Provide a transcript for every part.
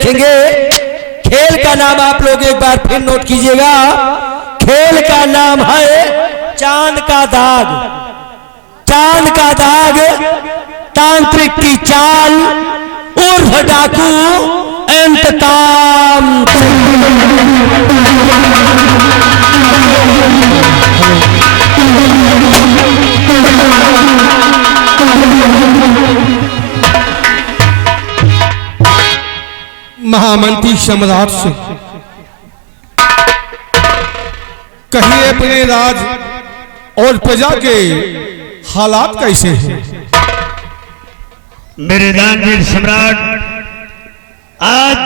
देखेंगे। खेल का नाम आप लोग एक बार फिर नोट कीजिएगा। खेल का नाम है चांद का दाग। चांद का दाग तांत्रिक की चाल उर्फ डाकू इंतकाम। महामंत्री सम्राट से कहिए अपने राज और प्रजा के हालात कैसे हैं? मेरे दानवीर सम्राट, आज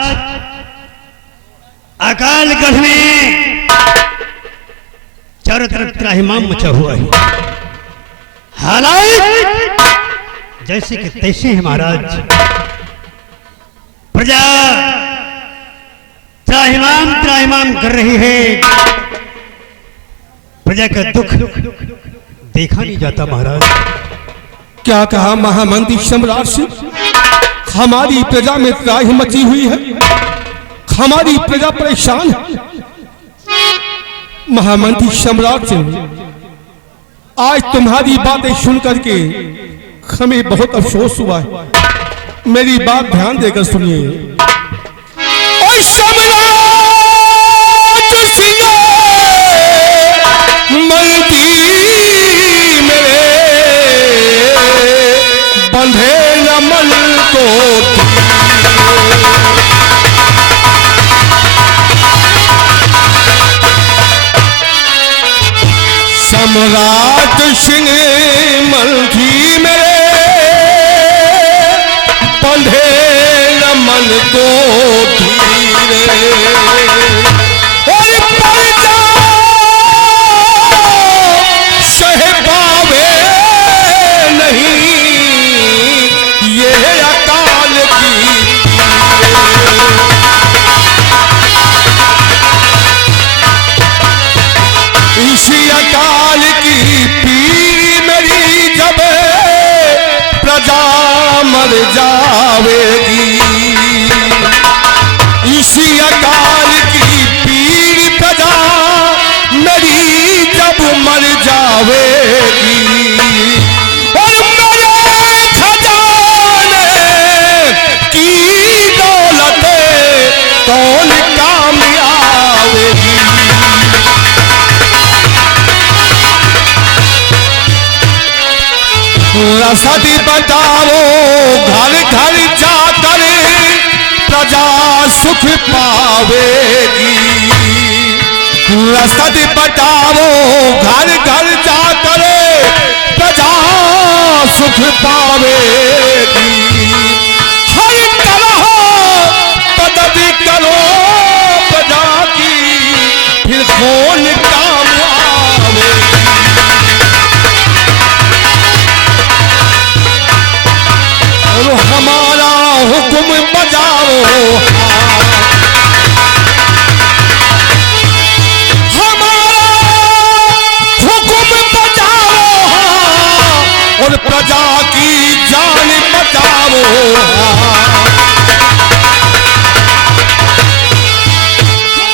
अकालगढ़ में चारों तरफ त्राहिमाम मचा हुआ है। हालात जैसे कि तैसे हैं महाराज। प्रजा त्राहिमाम कर रही है। प्रजा का दुख देखा नहीं जाता महाराज। क्या कहा महामंत्री सम्राट से? हमारी प्रजा में त्राही मची हुई है, हमारी प्रजा परेशान है। महामंत्री सम्राट से आज तुम्हारी बातें सुन करके हमें बहुत अफसोस हुआ है। मेरी बात ध्यान देकर सुनिए। और सम्राट सिंह मंत्री मेरे बंधे रमन को सम्राट सिंह मंत्री मेरे बंधे रमन को धीरे और प्रजा सह पावे नहीं ये अकाल की। इसी अकाल की पीर मेरी जब प्रजा मर जावेगी। इसी अकाल की पीर प्रजा मेरी जब मर जावेगी। और मेरे खजाने की दौलत कौन काम आवेगी। रसदी बताओ घर घर जाकर प्रजा सुख पावेगी। रसद बताओ घर घर जाकर प्रजा सुख पावेगी। हर तरह मदद करो प्रजा की फिर कौन काम आवेगी। और हमारा हुक्म बजाओ, हमारा हुक्म बजाओ और प्रजा की जान बचाओ।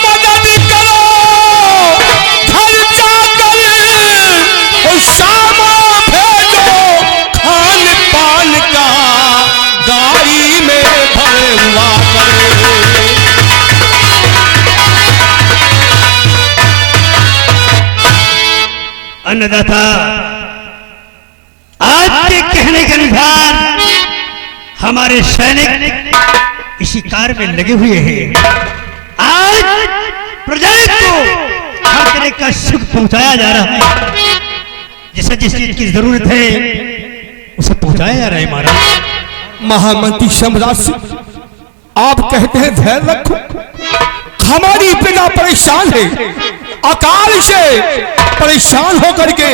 मदद करो घर जाकर और सामा भेजो खान पान का गाड़ी में भरवा करे। अन्नदाता, आज के कहने के अनुसार हमारे सैनिक इसी कार्य में लगे हुए हैं। आज प्रजा को हर तरह का सुख पहुंचाया जा रहा है। जिसे जिस चीज की जरूरत है उसे पहुंचाया जा रहा है महाराज। महामंत्री सम्राट से आप कहते हैं धैर्य रखो। हमारी प्रजा परेशान है, अकाल से परेशान होकर के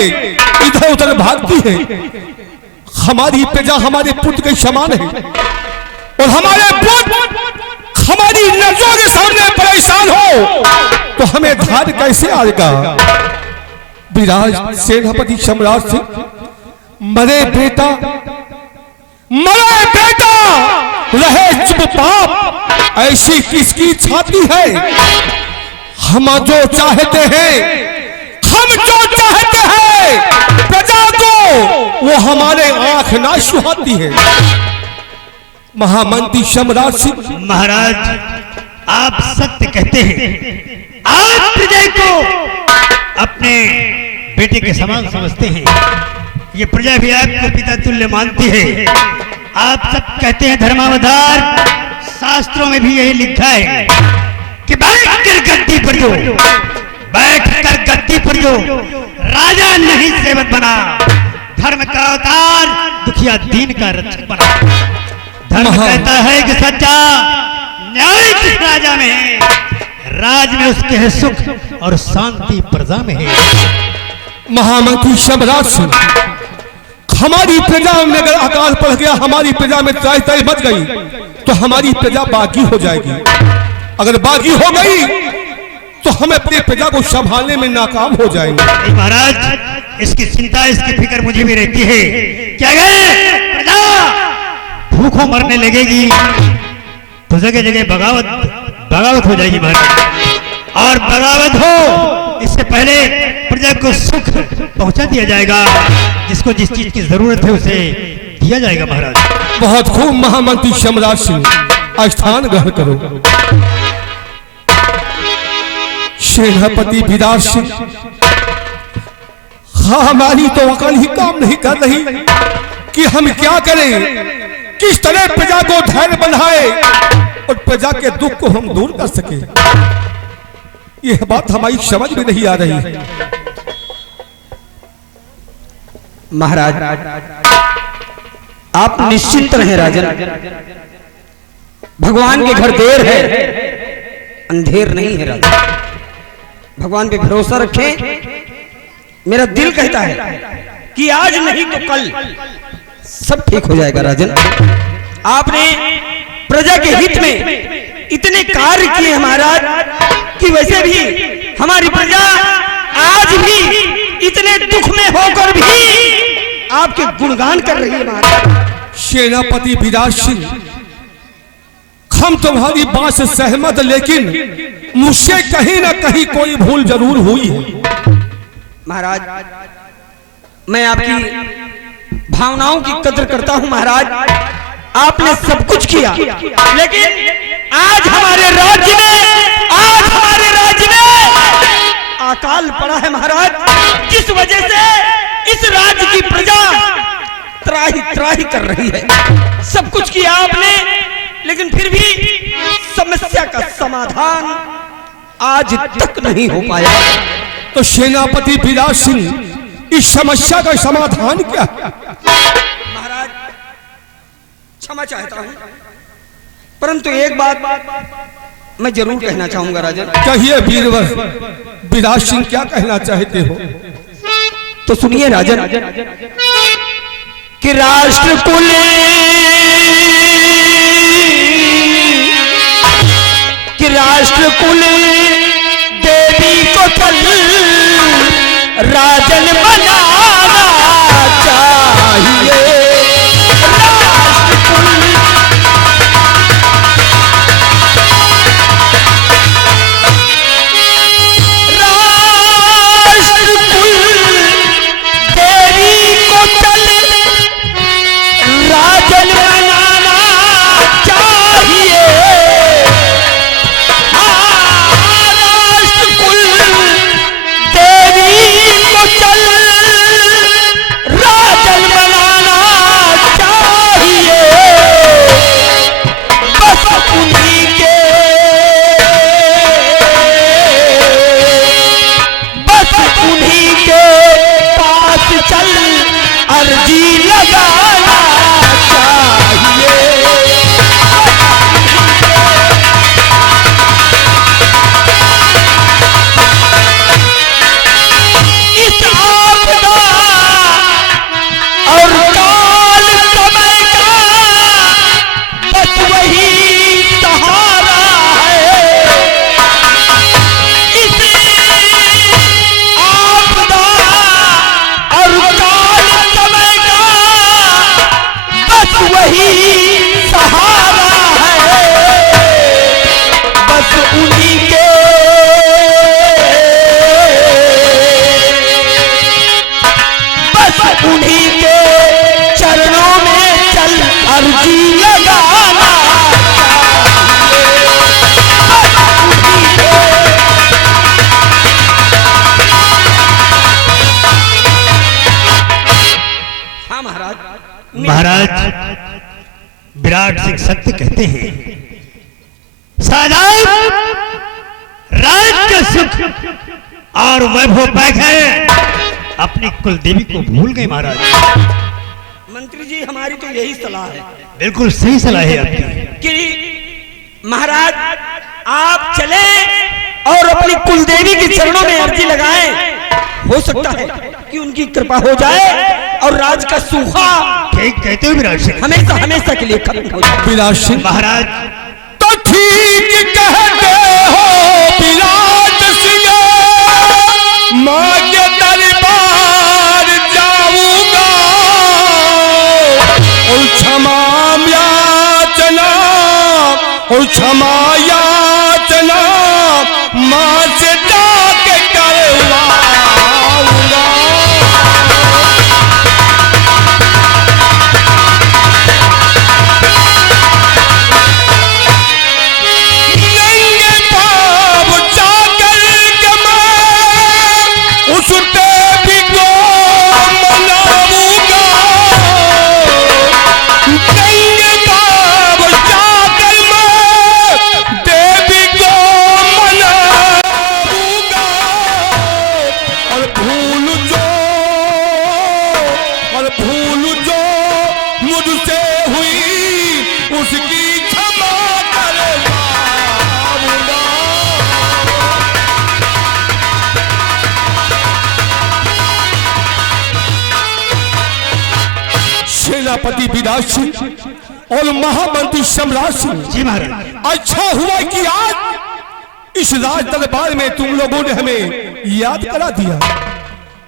इधर उधर भागती है। हमारी प्रजा हमारे पुत्र के समान है और हमारे पुत्र हमारी नजरों के सामने परेशान हो तो हमें धैर्य कैसे आएगा। विराज सेनापति सम्राट से मरे बेटा रहे चुपचाप ऐसी किसकी छाती है। हम जो चाहते हैं, हम जो चाहते हैं प्रजा को, वो हमारे आंख ना सुहाती है। महामंत्री शमराज सिंह। महाराज, आप सत्य कहते हैं। आप प्रजा को अपने बेटे के समान समझते हैं। ये प्रजा भी आपको पिता तुल्य मानती है। आप सब कहते हैं धर्मावतार, शास्त्रों में भी यही लिखा है कि बैठकर गद्दी पर जो, बैठकर गद्दी पर जो राजा नहीं सेवक बना, धर्म का अवतार दुखिया दीन का रक्षक बना। धर्म कहता है कि सच्चा न्याय किस राजा में है, राज में उसके है सुख और शांति प्रजा में है। महामंत्री शमराज सिंह, हमारी प्रजा में अगर अकाल पड़ गया, हमारी प्रजा में त्राही त्राही मच गई, तो हमारी प्रजा बागी हो जाएगी। अगर बागी हो गई तो हम अपनी प्रजा को संभालने में नाकाम हो जाएंगे। महाराज, इसकी चिंता, इसकी फिक्र मुझे भी रहती है। क्या गए प्रजा भूखों मरने लगेगी तो जगह जगह बगावत हो जाएगी महाराज। और बगावत हो इससे पहले प्रजा को सुख पहुंचा दिया जाएगा। जिसको जिस चीज की जरूरत है उसे दिया जाएगा महाराज। बहुत खूब महामंत्री शमराज सिंह, स्थान ग्रहण करो। सेनापति विराट सिंह, हाँ, हमारी तो अकल ही काम नहीं कर रही कि हम क्या करें, किस तरह प्रजा को धैर्य बढ़ाए और प्रजा के दुख को हम दूर कर सके। यह बात हमारी समझ में नहीं आ रही है। महाराज, आप निश्चिंत रहें राजन। भगवान के घर देर है, अंधेर नहीं है राजन। भगवान पे भरोसा रखें। मेरा दिल कहता है कि आज नहीं तो कल सब ठीक हो जाएगा राजन। आपने प्रजा के हित में इतने कार्य किए महाराज कि वैसे भी हमारी प्रजा आज भी इतने दुख में होकर भी आपके गुणगान कर रही है महाराज। सेनापति विराट सिंह, हम तुम्हारी बात से सहमत, लेकिन मुझसे कहीं ना कहीं कोई भूल जरूर हुई है। महाराज, मैं आपकी भावनाओं की कदर करता हूं महाराज। आपने सब कुछ किया, लेकिन आज हमारे राज्य में अकाल पड़ा है महाराज, जिस वजह से इस राज्य की प्रजा त्राही त्राही कर रही है। सब कुछ किया आपने, लेकिन फिर भी समस्या का समाधान आज तक नहीं हो पाया। तो सेनापति विराट सिंह, इस समस्या का समाधान क्या है? महाराज, क्षमा चाहता हूं, परंतु एक बात मैं जरूर कहना चाहूंगा राजन। कहिए वीरवर, विराट सिंह क्या कहना चाहते हो? तो सुनिए राजन कि राष्ट्र कुल देवी को चल राजन बनाना चाहिए। चल महाराज विराट सिंह सत्य कहते हैं, साहब राज का सुख और वैभव पाए गए, अपनी कुलदेवी को भूल गए महाराज। मंत्री जी हमारी तो यही सलाह है। बिल्कुल सही सलाह है आपकी कि महाराज आप चले और अपनी कुलदेवी के चरणों में अर्जी लगाएं। हो सकता है कि उनकी कृपा हो जाए और राज का सूखा ठीक कहते हो विराट सिंह, हमेशा हमेशा के लिए खत्म हो जाए। विराट सिंह महाराज तो ठीक कहते हो विराट सिंह, मां के दरबार जाऊंगा और क्षमा याचना और क्षमा याचना मां से जाके करवाऊंगा। नंगे पाँव जाकर के मैं उस देवी को मनाऊंगा। नंगे पाँव जाकर मैं देवी को मनाऊंगा। और भूल जो मुझसे हुई उसकी क्षमा करवाऊंगा। सेनापति विराट सिंह और महामंत्री सम्राट सिंह, जी महाराज, अच्छा हुआ कि आज इस राज दरबार में तुम लोगों ने हमें याद करा दिया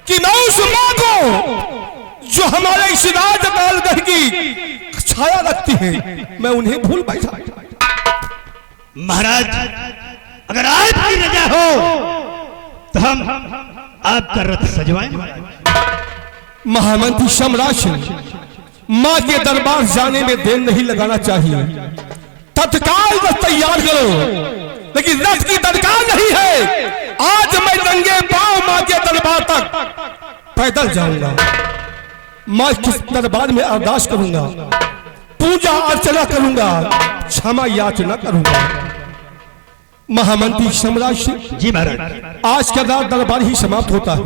कि मैं उस मां को जो हमारे इस राज दरबार की छाया रखती है, मैं उन्हें भूल बैठा। महाराज अगर आपकी रजा हो तो हम आपका रथ सजवाएं। महामंत्री सम्राट सिंह, मां के दरबार जाने में देर नहीं लगाना चाहिए, तत्काल रथ तैयार करो। लेकिन रथ की दरकार नहीं है, आज मैं नंगे पांव मां के दरबार तक पैदल जाऊंगा। मां के दरबार में अरदास करूंगा, पूजा अर्चना करूंगा, क्षमा याचना करूंगा। महामंत्री सम्राट सिंह, जी महाराज, आज का दरबार ही समाप्त होता है।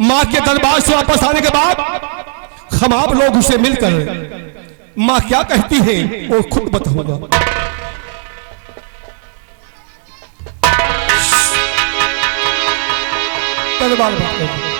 मां के दरबार से वापस आने के बाद हम आप लोग उसे मिलकर मां क्या कहती है वो खुद बताऊंगा। दरबार बात करूंगा।